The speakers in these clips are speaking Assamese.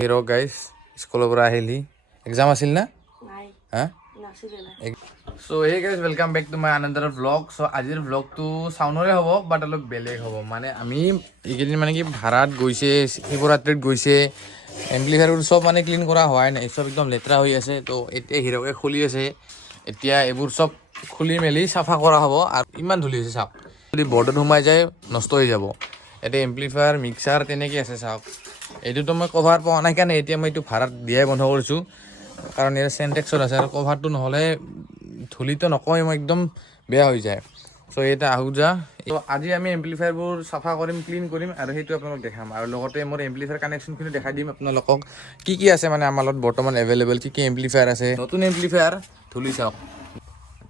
হিৰো গাইজ স্কুলৰ পৰা আহিলি এক্সাম আছিল না হা so hey guys welcome back to my another blog সো আজিৰ ব্লগটো চাউনৰে হ'ব বাট অলপ বেলেগ হ'ব মানে আমি এইকেইদিন মানে কি ভাড়াত গৈছে শিৱৰাত্ৰিত গৈছে এমপ্লিফায়াৰবোৰ চব মানে ক্লিন কৰা হোৱাই নাই চব একদম লেতেৰা হৈ আছে তো এতিয়া হিৰকে খুলি আছে এতিয়া এইবোৰ চব খুলি মেলি চাফা কৰা হ'ব আৰু ইমান ধূলি হৈছে চাওক যদি বৰ্ডত সোমাই যায় নষ্ট হৈ যাব এতিয়া এমপ্লিফায়াৰ মিক্সাৰ তেনেকৈ আছে চাওক এইটোতো মই কভাৰ পোৱা নাই কাৰণে এতিয়া মই এইটো ভাড়াত দিয়াই বন্ধ কৰিছোঁ কাৰণ ইয়াৰ চেণ্টেক্সত আছে আৰু কভাৰটো নহ'লে ধূলিটো নকয় মই একদম বেয়া হৈ যায় চ' এটা আহোঁ যা আজি আমি এমপ্লিফায়াৰবোৰ চাফা কৰিম ক্লিন কৰিম আৰু সেইটো আপোনালোকক দেখাম আৰু লগতে মোৰ এমপ্লিফায়াৰ কানেকশ্যনখিনি দেখাই দিম আপোনালোকক কি আছে মানে আমাৰ লগত বৰ্তমান এভেইলেবল কি এমপ্লিফায়াৰ আছে নতুন এমপ্লিফায়াৰ ধূলি চাওক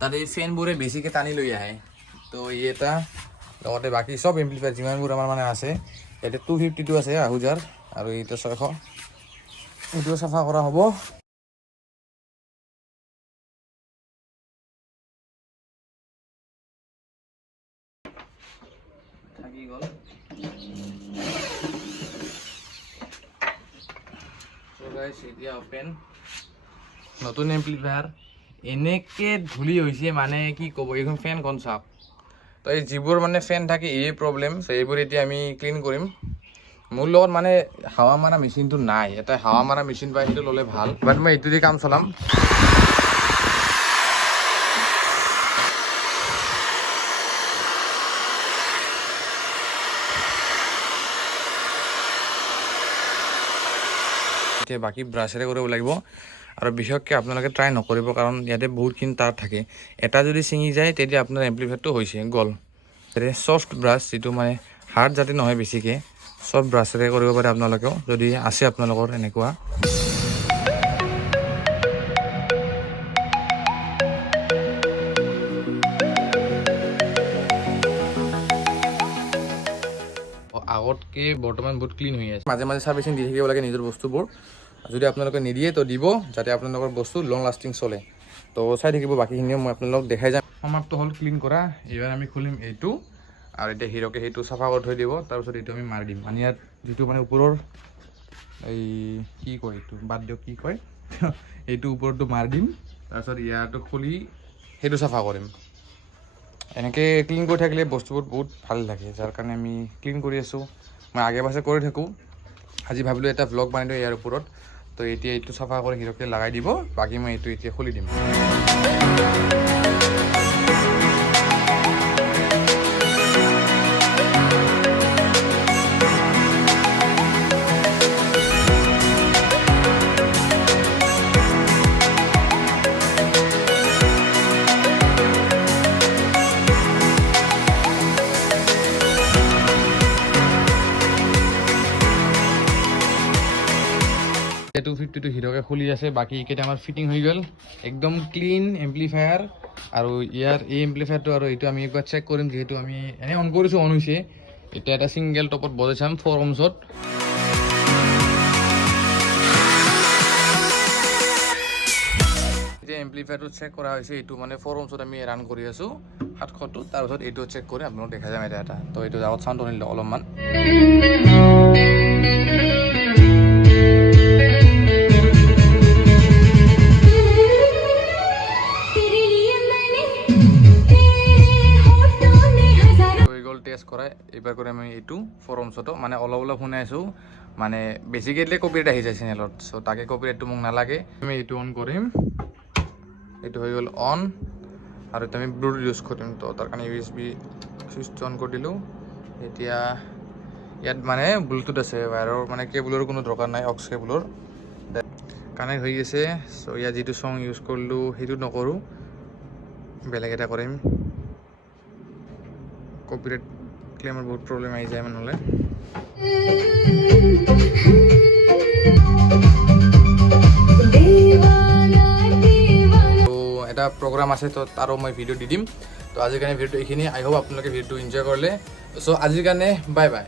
তাত এই ফেনবোৰে বেছিকৈ টানি লৈ আহে তো ই এটা লগতে বাকী চব এমপ্লিফায়াৰ যিমানবোৰ আমাৰ মানে আছে ইয়াতে 252 আছে আহুজাৰ আৰু এইটো 600 এইটোও চাফা কৰা হ'ব থাকি গ'ল সো গাইস এতিয়া ওপেন নতুন এমপ্লিফায়াৰ এনেকৈ ধূলি হৈছে মানে কি ক'ব এইখন ফেনখন চাওক তো এই যিবোৰ মানে ফেন থাকে এই প্ৰব্লেম চ' এইবোৰ এতিয়া আমি ক্লিন কৰিম মোৰ লগত মানে হাৱা মাৰা মেচিনটো নাই এটা হাৱা মাৰা মেচিন পাই সেইটো ল'লে ভাল বাট মই এইটো দি কাম চলাম এতিয়া বাকী ব্ৰাছেৰে কৰিব লাগিব আৰু বিশেষকৈ আপোনালোকে ট্ৰাই নকৰিব কাৰণ ইয়াতে বহুতখিনি তাঁৰ থাকে এটা যদি ছিঙি যায় তেতিয়া আপোনাৰ এমপ্লিফায়াৰটো হৈছে গ'ল ছফ্ট ব্ৰাছ যিটো মানে হাৰ্ড যাতে নহয় বেছিকৈ চব ব্ৰাছেৰে কৰিব পাৰে আপোনালোকেও যদি আছে আপোনালোকৰ এনেকুৱা আগতকৈ বৰ্তমান বহুত ক্লিন হৈ আছে মাজে মাজে চাৰ্ভিচিং দি থাকিব লাগে নিজৰ বস্তুবোৰ যদি আপোনালোকে নিদিয়ে তো দিব যাতে আপোনালোকৰ বস্তু লং লাষ্টিং চলে তো চাই থাকিব বাকীখিনিও মই আপোনালোকক দেখাই যাম সমাপ্ত হ'ল ক্লিন কৰা এইবাৰ আমি খুলিম এইটো আৰু এতিয়া হিৰকে সেইটো চাফা কৰি থৈ দিব তাৰপিছত এইটো আমি মাৰি দিম মানে ইয়াত যিটো মানে ওপৰৰ এই কি কয় এইটো বাদ দিয়ক কি কয় এইটো ওপৰটো মাৰি দিম তাৰপিছত ইয়াতো খুলি সেইটো চাফা কৰিম এনেকৈ ক্লিন কৰি থাকিলে বস্তুবোৰ বহুত ভাল লাগে যাৰ কাৰণে আমি ক্লিন কৰি আছোঁ মই আগে পাছে কৰি থাকোঁ আজি ভাবিলোঁ এটা ভ্লগ বনাই দিওঁ ইয়াৰ ওপৰত তো এতিয়া এইটো চাফা কৰি হিৰকে লগাই দিব বাকী মই এইটো এতিয়া খুলি দিম টু ফিফটিটো হিৰকে খুলি আছে বাকী এইকেইটা আমাৰ ফিটিং হৈ গ'ল একদম ক্লিন এমপ্লিফায়াৰ আৰু ইয়াৰ এই এমপ্লিফায়াৰটো আৰু এইটো আমি একবাৰ চেক কৰিম যিহেতু আমি এনেই অন কৰিছোঁ অন হৈছে এতিয়া এটা ছিংগল টপত বজাই চাম 4 ohmsত এতিয়া এমপ্লিফায়াৰটো চেক কৰা হৈছে এইটো মানে 4 ohmsত আমি ৰান কৰি আছোঁ 700টো তাৰপিছত এইটো চেক কৰি আপোনালোকক দেখা যাম এটা তো এইটো আগত চাউণ্ড শুনিলে অলপমান টেষ্ট কৰাই এইবাৰ কৰি আমি এইটো 4 ohmsতো মানে অলপ অলপ শুনাই আছোঁ মানে বেছিকৈ দিলে কপিৰাইট আহি যায় চেনেলত চ' তাকে কপিৰাইটটো মোক নালাগে আমি এইটো অন কৰিম এইটো হৈ গ'ল অন আৰু এতিয়া আমি ব্লুটুথ ইউজ কৰিম তো তাৰ কাৰণে USB চুইচটো অন কৰি দিলোঁ এতিয়া ইয়াত মানে ব্লুটুথ আছে ৱায়াৰৰ মানে কেবুলৰ কোনো দৰকাৰ নাই অক্স কেবুলৰ কানেক্ট হৈ গৈছে চ' ইয়াত যিটো চং ইউজ কৰিলোঁ সেইটো নকৰোঁ বেলেগ এটা কৰিম কপিৰাইট ক্লেইমৰ বহুত প্ৰব্লেম আহি যায় নহ'লে তো এটা প্ৰগ্ৰাম আছে তো তাৰো মই ভিডিঅ' দি দিম তো আজিৰ কাৰণে ভিডিঅ'টো এইখিনি আই হোপ আপোনালোকে ভিডিঅ'টো এনজয় কৰিলে চ' আজিৰ কাৰণে বাই বাই